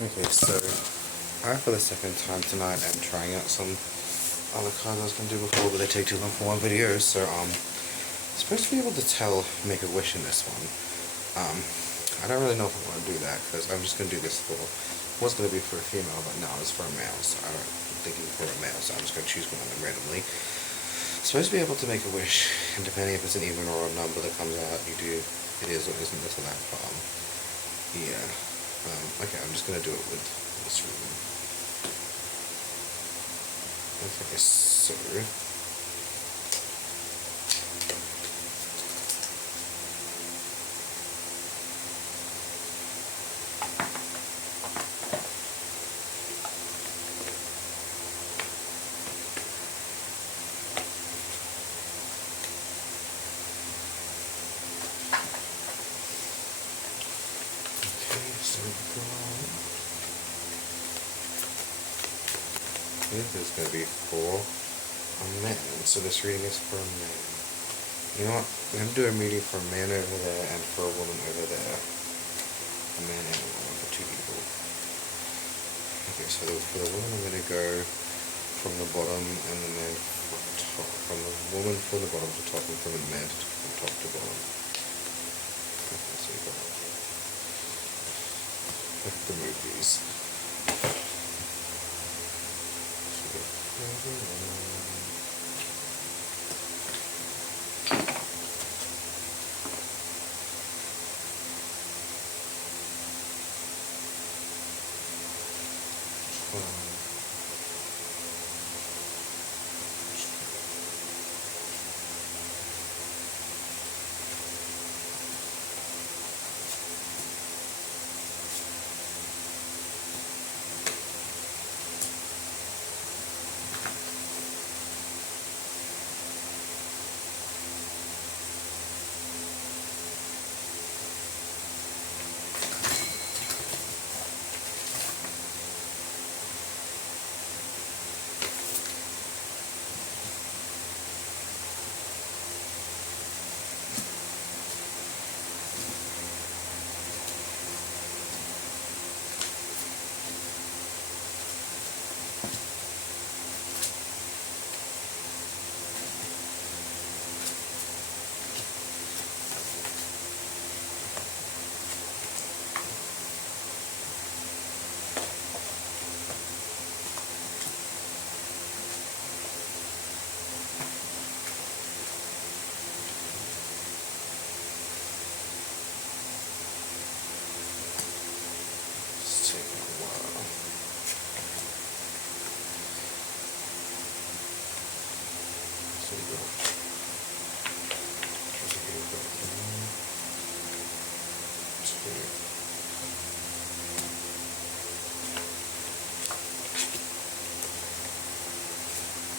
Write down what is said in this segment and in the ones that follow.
Okay, so for the second time tonight I'm trying out some other cards I was going to do before, but they take too long for one video, so supposed to be able to make a wish in this one. I don't really know if I want to do that, because I'm just going to do this for, it was going to be for a female, but now it's for a male, so I don't think it's for a male, so I'm just going to choose one of them randomly. Supposed to be able to make a wish, and depending if it's an even or a number that comes out, you do, it is or isn't this or that, yeah. Okay, I'm just going to do it with this room. Okay, so this is going to be for a man, so this reading is for a man. You know what, I'm going to do a reading for a man over there and for a woman over there. A man and a woman, for two people. Okay, so for the woman I'm going to go from the bottom and the man from the top. From the woman from the bottom to top and from the man from top to bottom. Okay, so we've got the movies.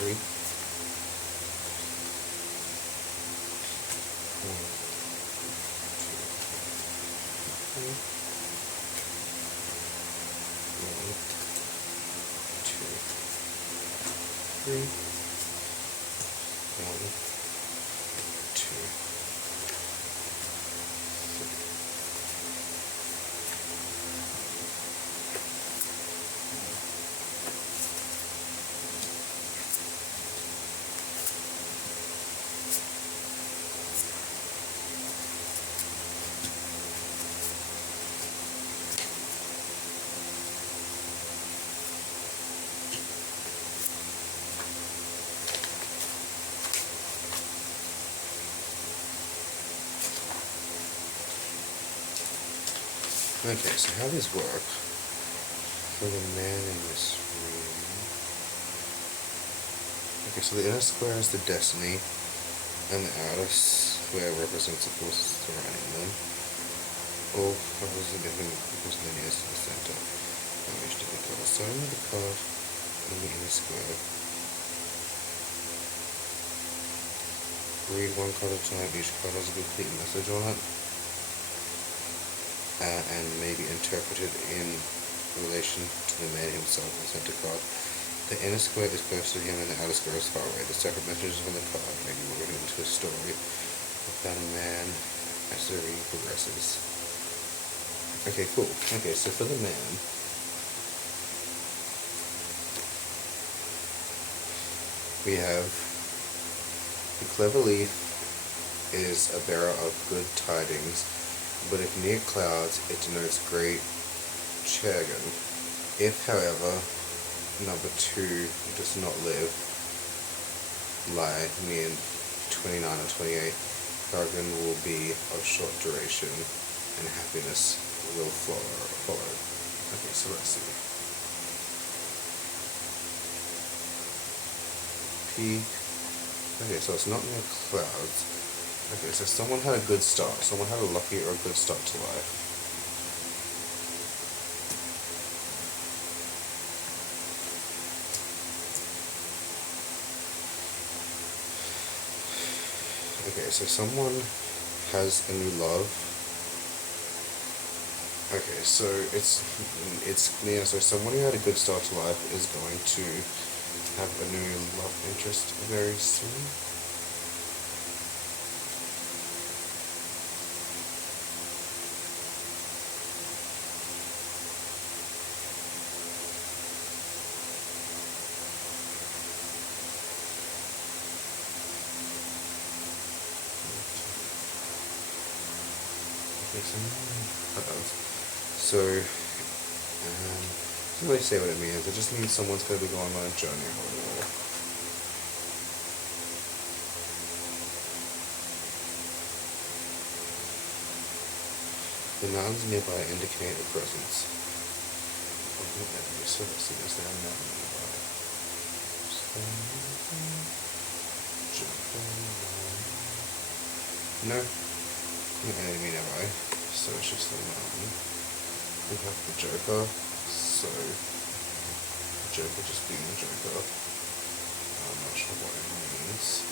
Three. One, two, three. One, two, three. Okay, so how does this work for the man in this room? Okay, so the inner square is the destiny, and the outer square represents the forces surrounding them. All colors are given equal linears to the center. I wish to be color. Starting with the card in the inner square. Read one card at a time. Each card has a complete message on it. And may be interpreted in relation to the man himself, the center card. The inner square is close to him and the outer square is far away. The separate messages on the card may be woven into a story about a man as the reading progresses. Okay, cool. Okay, so for the man, we have the clever leaf is a bearer of good tidings, but if near clouds, it denotes great chagrin. If, however, number 2 does not lie near 29 or 28, chagrin will be of short duration, and happiness will follow. Okay, so let's see. Peak. Okay, so it's not near clouds. Okay, so someone had a good start. Someone had a lucky or a good start to life. Okay, so someone has a new love. Okay, so it's yeah, so someone who had a good start to life is going to have a new love interest very soon. Okay, so doesn't really say what it means. It just means someone's going to be going on a journey or whatever. The mountains nearby indicate a presence. So let's see, is there a mountain nearby? No, no enemy nearby. So it's just a mountain. We have the Joker. So Joker just being the Joker. I'm not sure what it means.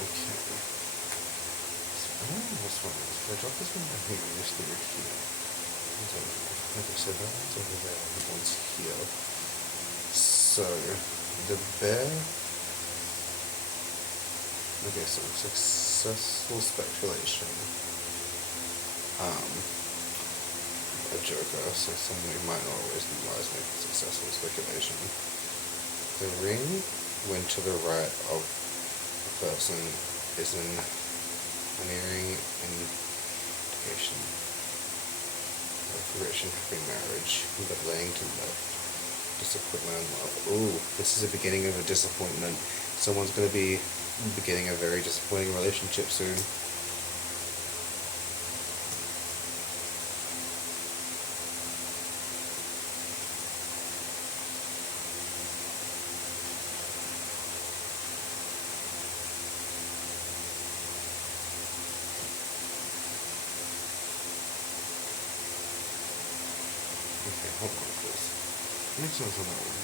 Okay. So I don't know what's one is. If I drop this one down here, this thing here. Okay, so that one's over there, and that one's here. So, the bear... Okay, so successful speculation. A joker, so someone who might not always be wise making successful speculation. The ring went to the right of a person is an unerring indication of rich and happy marriage, but laying to left, disappointment and love. Ooh, this is the beginning of a disappointment. Someone's going to be beginning a very disappointing relationship soon. Okay, hold on, please. Next one's on that one.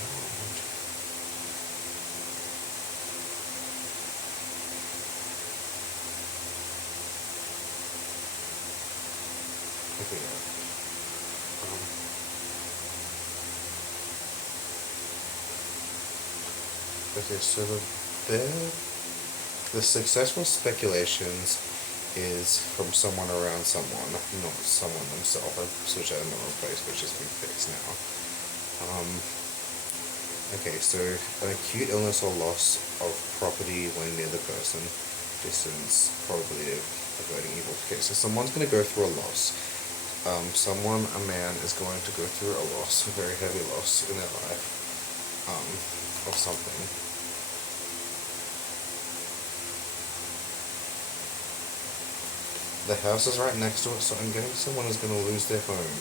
Okay, okay, so the successful speculations is from someone around someone, not someone themselves. I've switched out another place, which has been fixed now. Okay, so an acute illness or loss of property when near the person, distance, probability of averting evil. Okay, so someone's going to go through a loss. A man is going to go through a loss, a very heavy loss in their life, of something. The house is right next to it, so I'm getting someone is going to lose their home.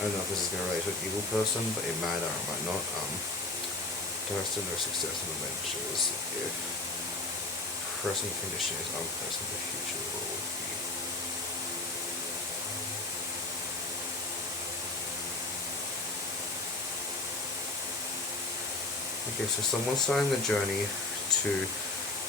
I don't know if this is going to relate to an evil person, but it might or it might not. There is still no success in the ventures if present condition is unpleasant, the future will be. Okay, so someone's starting the journey.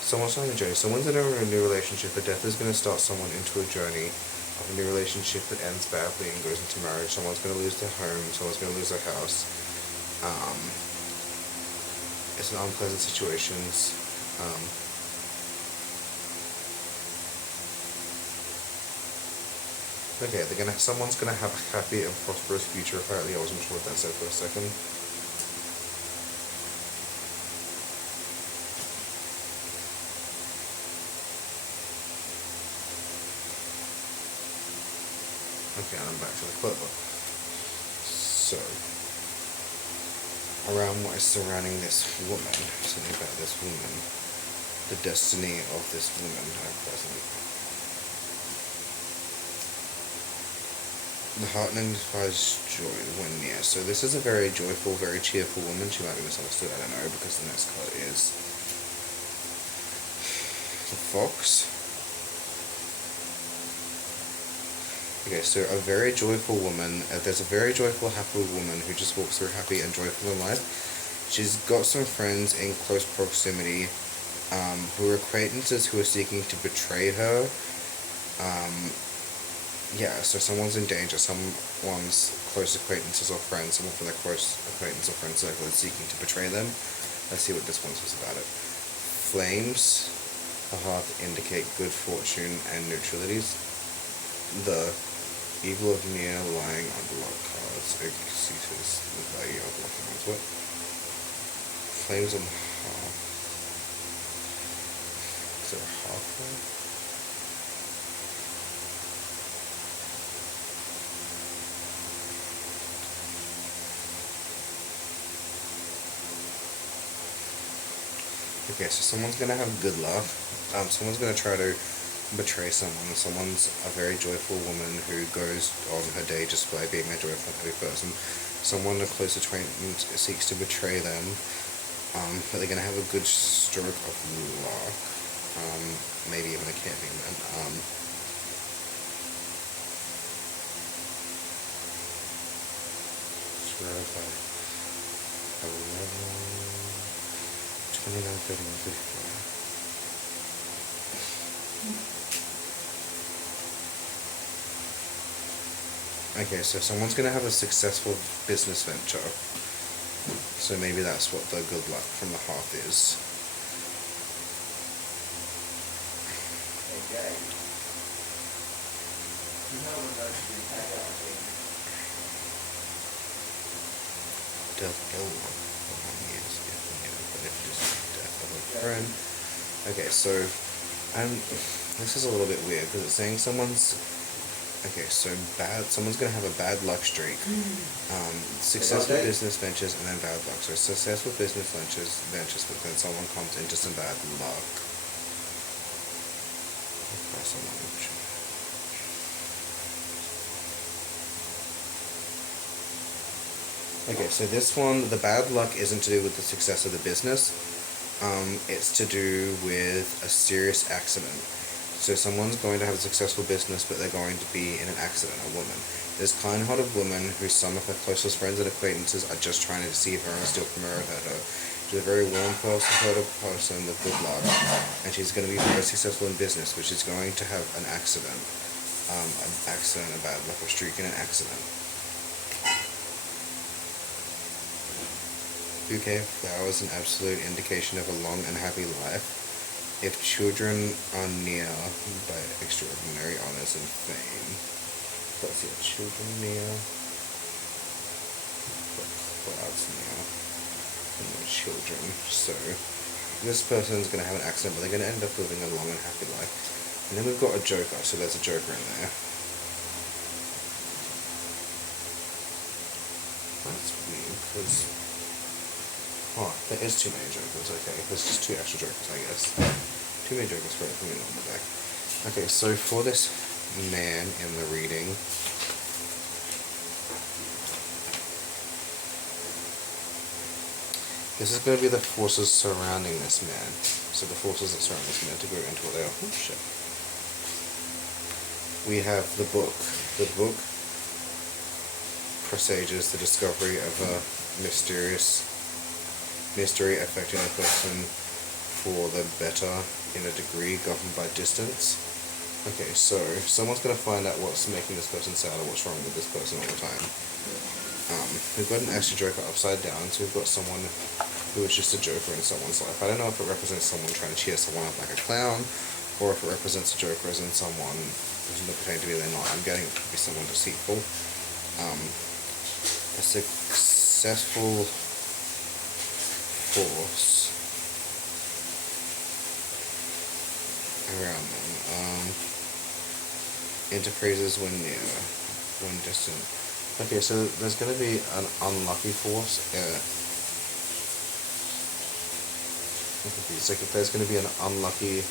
Someone's in a new relationship. A death is going to start someone into a journey of a new relationship that ends badly and goes into marriage. Someone's going to lose their home. Someone's going to lose their house. it's an unpleasant situations. Okay, someone's gonna have a happy and prosperous future. Apparently, I wasn't sure what that said for a second. Okay, and I'm back to the quote book. So, around what is surrounding this woman, something about this woman, the destiny of this woman at present. The heart magnifies joy when near. So this is a very joyful, very cheerful woman. She might be misunderstood, I don't know, because the next card is the fox. Okay, so a very joyful woman, there's a very joyful, happy woman who just walks through happy and joyful in life. She's got some friends in close proximity who are acquaintances who are seeking to betray her. Yeah, so someone's in danger, someone's close acquaintances or friends, someone from their close acquaintance or friend circle is seeking to betray them. Let's see what this one says about it. Flames, the hearth indicate good fortune and neutralities. The evil of near lying unlocked cards exceeds the value of locking ones. What? Flames on the hearth. Is there a hearth there? Okay, so someone's gonna have good luck. Someone's gonna try to betray someone. Someone's a very joyful woman who goes on her day just by being a joyful, happy person. Someone, a close acquaintance, seeks to betray them, but they're gonna have a good stroke of luck. Maybe even a camping man. Swear if I 29, 31, 54. Okay, so someone's going to have a successful business venture. So maybe that's what the good luck from the hearth is. Okay. No one knows to be paid out here. Death ill one. For 1 year, but if it is death of a friend. Okay, so this is a little bit weird because it's saying someone's gonna have a bad luck streak. Successful business ventures and then bad luck. So successful business ventures, but then someone comes into some bad luck. Okay, so this one, the bad luck isn't to do with the success of the business. It's to do with a serious accident. So someone's going to have a successful business, but they're going to be in an accident, a woman. This kind-hearted woman who some of her closest friends and acquaintances are just trying to deceive her and still promote her. She's a very warm person with good luck, and she's going to be very successful in business, but she's going to have an accident. A bad luck, or streak in an accident. Bouquet of flowers, an absolute indication of a long and happy life. If children are near by extraordinary honors and fame. Let's see, children near, clouds near, and no children. So, this person's going to have an accident, but they're going to end up living a long and happy life. And then we've got a joker, so there's a joker in there. That's weird, because... Oh, there is too many jokers, okay. There's just 2 extra jokers, I guess. Too many jokers for me on the deck. Okay, so for this man in the reading, this is going to be the forces surrounding this man. So the forces that surround this man to go into what they are. Oh, shit. We have the book. The book presages the discovery of a mystery affecting a person for the better in a degree governed by distance. Okay, so someone's going to find out what's making this person sad or what's wrong with this person all the time. We've got an extra joker upside down, so we've got someone who is just a joker in someone's life. I don't know if it represents someone trying to cheer someone up like a clown, or if it represents a joker as in someone who's not pretending to be they're not. I'm getting it to be someone deceitful. A successful force around them. Interphrases when near, when distant. Okay, so there's going to be an unlucky force. I'm confused. Like if there's going to be an unlucky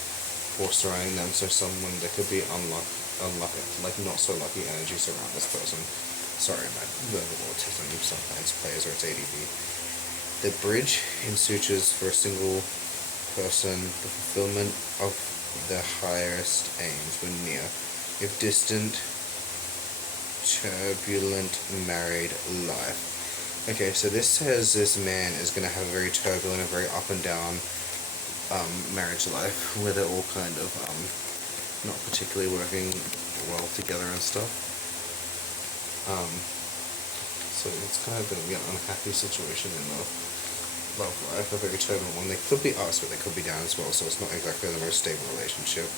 force surrounding them, so someone there could be unlucky, like not so lucky energies around this person. Sorry, my verbal autism sometimes plays, or it's ADD. The bridge in sutures for a single person, the fulfillment of their highest aims when near. If distant, turbulent married life. Okay, so this says this man is going to have a very turbulent and very up and down marriage life, where they're all kind of not particularly working well together and stuff. So it's kind of going to be an unhappy situation in the love life, a very turbulent one. They could be us, but they could be down as well, so it's not exactly the most stable relationship.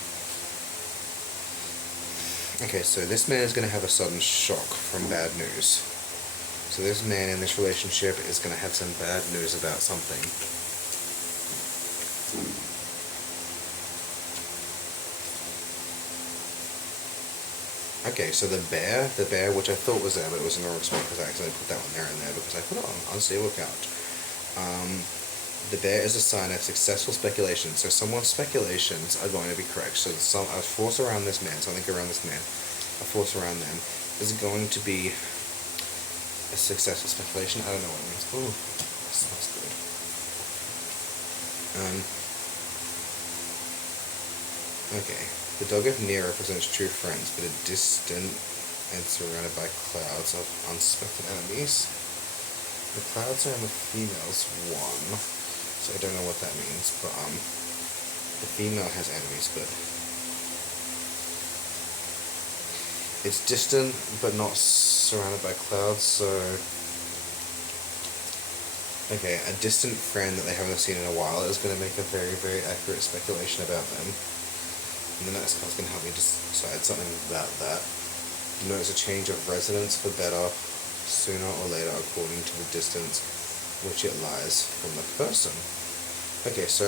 Okay, so this man is going to have a sudden shock from bad news. So this man in this relationship is going to have some bad news about something. Okay, so the bear, which I thought was there, but it was in the wrong spot because I accidentally put that one there and there because I put it on unstable couch. The bear is a sign of successful speculation, so someone's speculations are going to be correct. So a force around this man, something around this man, a force around them, is going to be a successful speculation. I don't know what it means. Ooh, that smells good. Okay. The dog of near represents true friends, but a distant and surrounded by clouds of unsuspected enemies. The clouds are in the female's one, so I don't know what that means, but the female has enemies, but it's distant but not surrounded by clouds, so okay, a distant friend that they haven't seen in a while is going to make a very, very accurate speculation about them. And the next card's going to help me decide something about that. Notice a change of residence for better sooner or later according to the distance which it lies from the person. Okay, so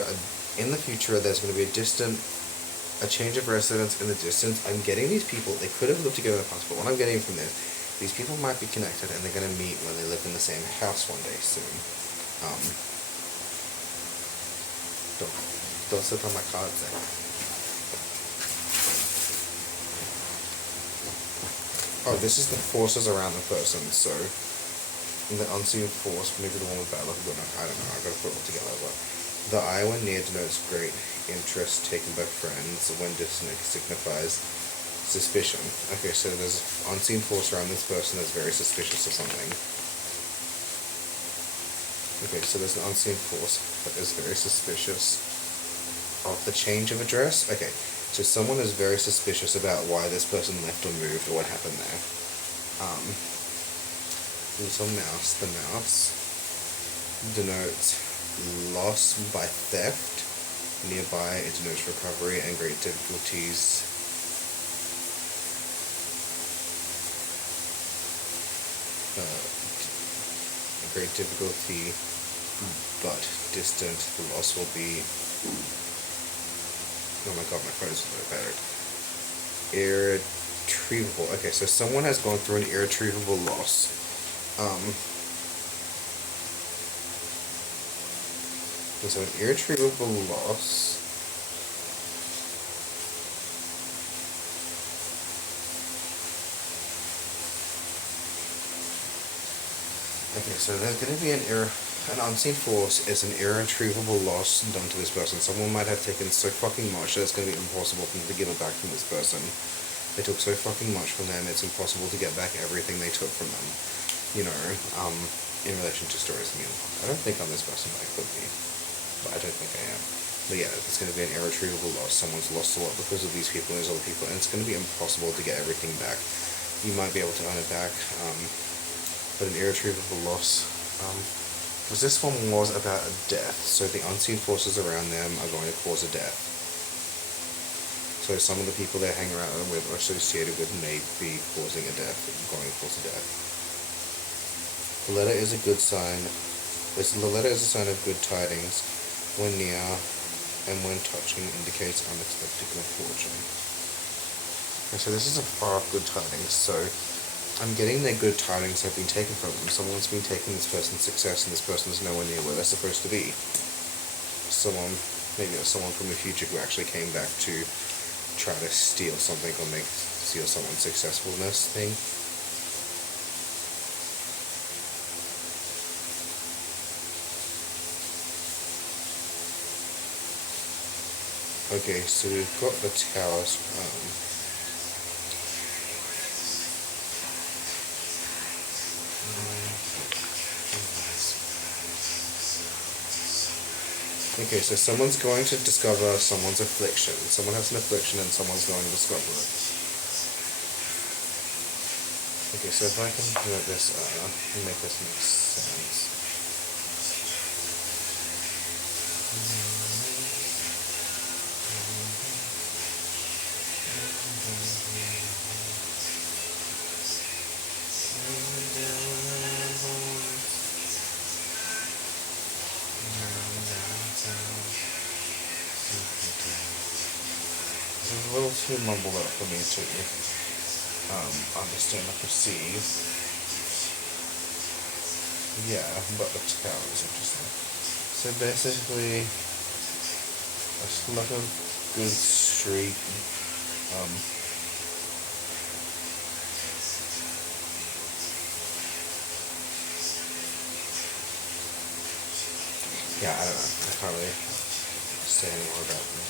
in the future there's going to be a change of residence in the distance. I'm getting these people, they could have lived together in the past, but what I'm getting from this, these people might be connected and they're going to meet when they live in the same house one day soon. Don't sit on my cards there. Oh, this is the forces around the person, so the unseen force, maybe the one with bad luck, I don't know, I've got to put it all together, but the eye when near denotes great interest taken by friends, when distant signifies suspicion. Okay, so there's unseen force around this person that's very suspicious of something. Okay, so there's an unseen force that is very suspicious of the change of address. Okay. So someone is very suspicious about why this person left or moved or what happened there. Little mouse. The mouse denotes loss by theft. Nearby, it denotes recovery and great difficulties. Great difficulty, but distant. The loss will be. Oh my god, my phone is really bad. Irretrievable. Okay, so someone has gone through an irretrievable loss. So an irretrievable loss. Okay, so there's going to be an unseen force is an irretrievable loss done to this person. Someone might have taken so fucking much that it's going to be impossible for them to give it back from this person. They took so fucking much from them, it's impossible to get back everything they took from them. You know, in relation to stories in the I don't think I'm this person, but I could be. But I don't think I am. But yeah, it's going to be an irretrievable loss. Someone's lost a lot because of these people and these other people, and it's going to be impossible to get everything back. You might be able to earn it back, but an irretrievable loss. because this one was about a death, so the unseen forces around them are going to cause a death. So some of the people they hang around with or associated with may be causing a death, going to cause a death. The letter is a good sign. The letter is a sign of good tidings. When near and when touching indicates unexpected good fortune. Okay, so this is a far of good tidings, so I'm getting their good tidings have been taken from them. Someone's been taking this person's success and this person is nowhere near where they're supposed to be. Maybe it was someone from the future who actually came back to try to steal something or steal someone's successfulness thing. Okay, so we've got the towers. Okay, so someone's going to discover someone's affliction. Someone has an affliction and someone's going to discover it. Okay, so if I can do this, make this make sense. It's a little too mumbled up for me to understand or perceive. Yeah, but the tower is interesting. So basically, a lot of good street. Yeah, I don't know. I can't really say any more about it.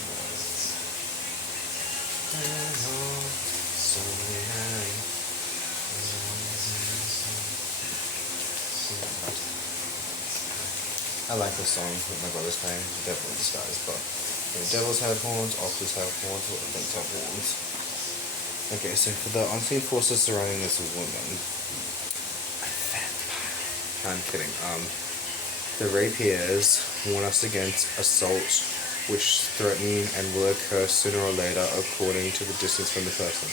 I like the song that my brother's playing, The Devil in Disguise, but devils have horns, octopus have horns, elephants have horns. Okay, so for the unseen forces surrounding this woman, I'm kidding. The rapiers warn us against assault, which threaten and will occur sooner or later according to the distance from the person.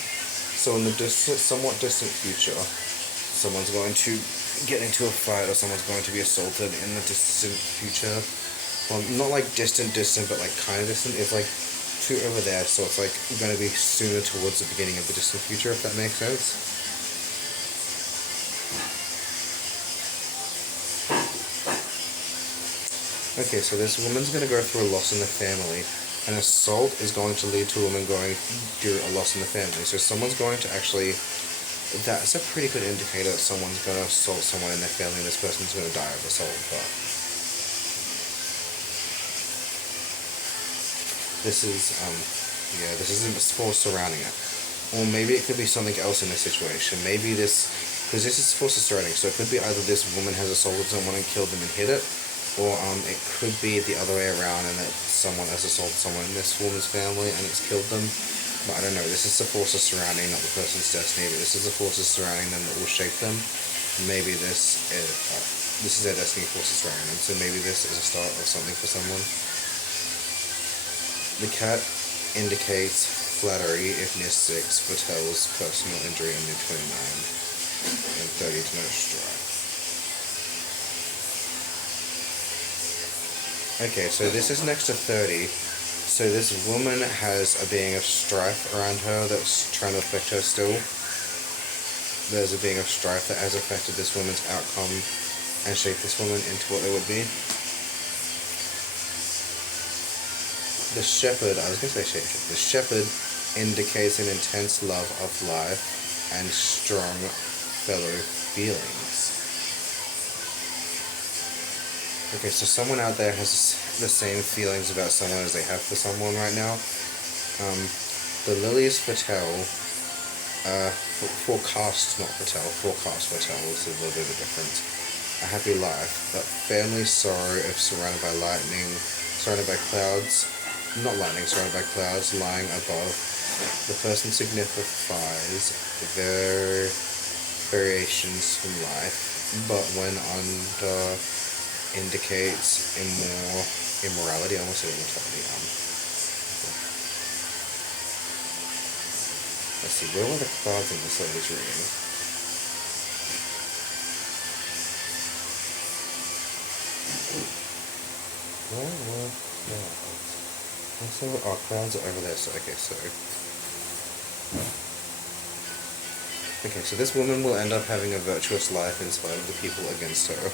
So in the somewhat distant future, someone's going to get into a fight or someone's going to be assaulted in the distant future. Well, not like distant, but like kind of distant. It's like two over there, so it's like going to be sooner towards the beginning of the distant future, if that makes sense. Okay, so this woman's going to go through a loss in the family. An assault is going to lead to a woman going through a loss in the family. So someone's going to actually... That's a pretty good indicator that someone's going to assault someone in their family and this person's going to die of assault. But this is, this isn't a force surrounding it. Or maybe it could be something else in this situation. Maybe this... Because this is force surrounding, so it could be either this woman has assaulted someone and killed them and hit it, or it could be the other way around and that someone has assaulted someone in this woman's family and it's killed them. But I don't know, this is the forces surrounding, not the person's destiny, but this is the forces surrounding them that will shape them. Maybe this is their destiny forces surrounding them, so maybe this is a start of something for someone. The cat indicates flattery if near 6, foretells personal injury in near 29, and 30 to no strife. Okay, so this is next to 30. So this woman has a being of strife around her that's trying to affect her still. There's a being of strife that has affected this woman's outcome and shaped this woman into what they would be. The shepherd, I was going to say shapeshift. The shepherd indicates an intense love of life and strong fellow feelings. Okay, so someone out there has the same feelings about someone as they have for someone right now. The lilies foretell, forecast, not foretell, forecast foretell is a little bit of a difference. A happy life, but family sorrow if surrounded by lightning, surrounded by clouds, not lightning, surrounded by clouds lying above. The person signifies variations from life, but when under indicates immorality. I almost said immortality. Let's see, where were the clouds in this lady's reading? Where were clouds? Oh, clouds are over there, so okay, so... Okay, so this woman will end up having a virtuous life in spite of the people against her.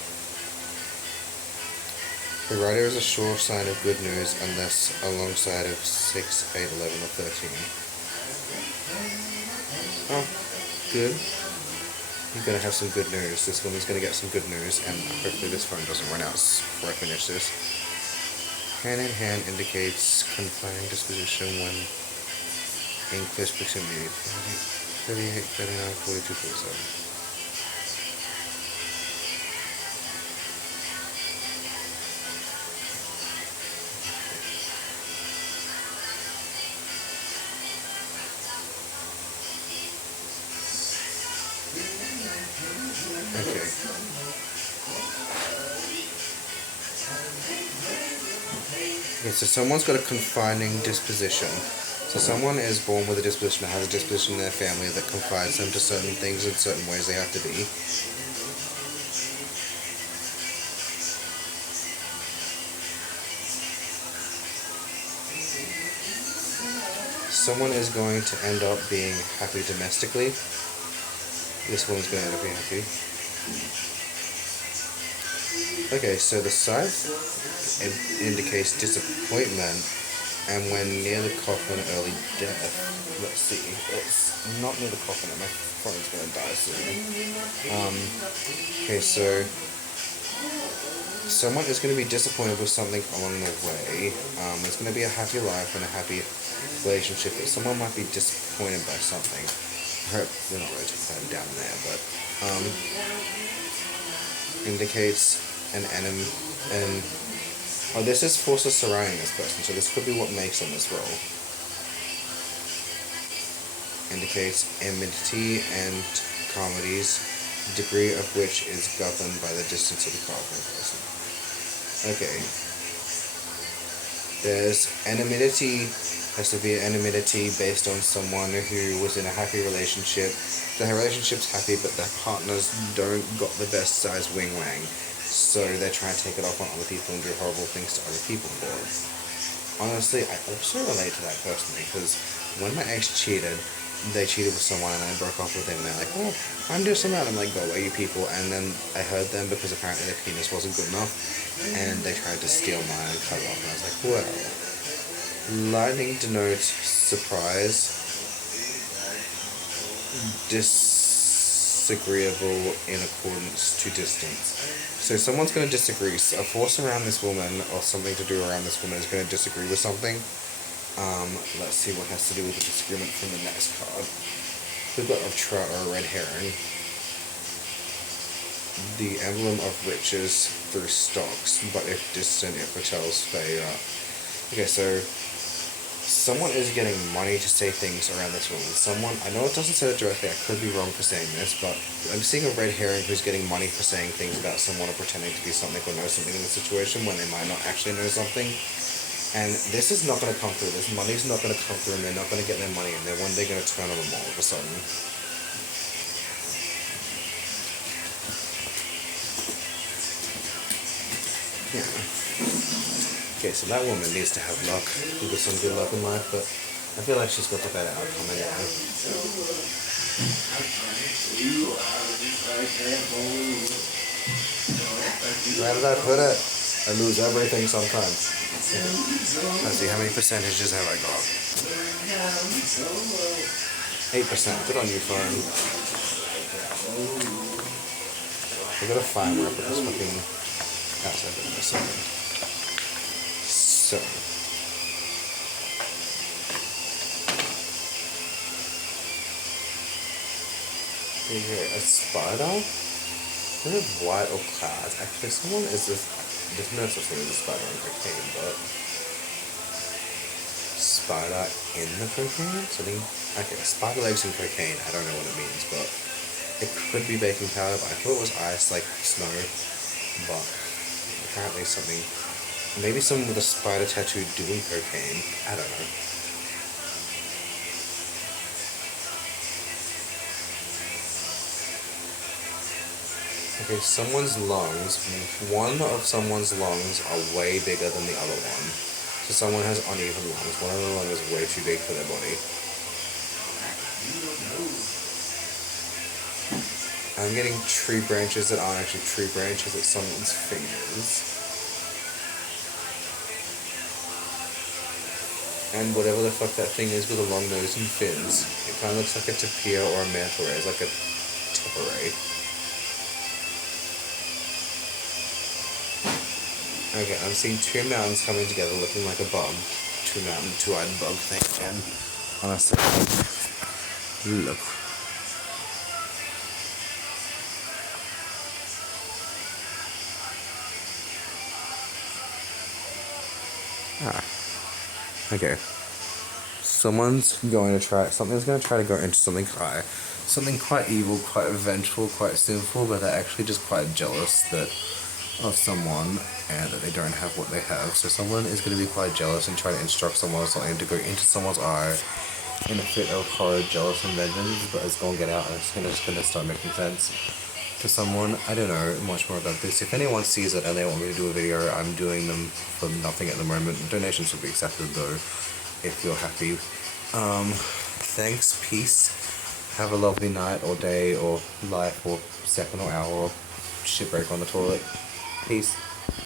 The writer is a sure sign of good news unless alongside of 6, 8, 11, or 13. Oh, good. You're gonna have some good news. This woman's gonna get some good news, and hopefully this phone doesn't run out before I finish this. Hand in hand indicates confining disposition when in close proximity. 38, 39, 42, 47. Okay. Okay, so someone's got a confining disposition. So someone is born with a disposition, has a disposition in their family that confines them to certain things in certain ways they have to be. Someone is going to end up being happy domestically. This one's going to end up being happy. Okay, so the scythe indicates disappointment, and when near the coffin, early death. Let's see, it's not near the coffin, my phone's going to die soon. Okay, so someone is going to be disappointed with something along the way. It's going to be a happy life and a happy relationship, but someone might be disappointed by something. I hope they're not really taking that down there, but indicates an enemy, and oh, this is forces surrounding this person, so this could be what makes them as well. Indicates enmity and comedies, degree of which is governed by the distance of the carbon person. Okay. There's enmity, a severe enmity based on someone who was in a happy relationship. The relationship's happy, but their partners don't got the best size wing wang. So they're trying to take it off on other people and do horrible things to other people for it. Honestly, I also relate to that personally, because when my ex cheated, they cheated with someone and I broke off with them and they're like, oh, I'm doing some that. I'm like, go away, you people. And then I heard them because apparently their penis wasn't good enough and they tried to steal mine and cut it off. And I was like, well, lightning denotes surprise, disagreeable in accordance to distance. So someone's going to disagree. So a force around this woman or something to do around this woman is going to disagree with something. Let's see what has to do with the disagreement from the next card. We've got a trout or a red herring. The emblem of riches through stocks, but if distant, it foretells failure. Okay, so someone is getting money to say things around this woman. Someone, I know it doesn't say it directly, I could be wrong for saying this, but I'm seeing a red herring who's getting money for saying things about someone or pretending to be something or know something in the situation when they might not actually know something. And this is not going to come through. This money's not going to come through and they're not going to get their money and they're one day going to turn on them all of a sudden. Yeah. Okay, so that woman needs to have luck, with some good luck in life, but I feel like she's got the better outcome anyway. Where did I put it? I lose everything sometimes. Let's see, how many percentages have I got? 8%. Good on you, phone. I gotta find where I put this fucking outside of this second. So. Here, a spider? Is it white or clouds? Actually, someone is this. There's no such thing as a spider in cocaine, but spider in the cocaine? Something. Okay, spider legs in cocaine. I don't know what it means, but it could be baking powder. But I thought it was ice, like snow. But apparently something, maybe someone with a spider tattoo doing cocaine. I don't know. Okay, someone's lungs, one of someone's lungs are way bigger than the other one. So someone has uneven lungs. One of the lungs is way too big for their body. I'm getting tree branches that aren't actually tree branches, it's someone's fingers. And whatever the fuck that thing is with a long nose and fins, it kind of looks like a tapir or a manta ray. It's like a tapir. Okay, I'm seeing two mountains coming together looking like a bug. Two-eyed bug thing again. On a second. Look. Okay. Something's going to try to go into something quite evil, quite vengeful, quite sinful, but they're actually just quite jealous of someone and that they don't have what they have. So someone is going to be quite jealous and try to instruct someone or something to go into someone's eye in a fit of horror, jealous, and vengeance, but it's going to get out and it's going to start making sense to someone. I don't know much more about this. If anyone sees it and they want me to do a video, I'm doing them for nothing at the moment. Donations will be accepted though, if you're happy. Thanks, peace. Have a lovely night or day or life or second or hour or shit break on the toilet. Peace.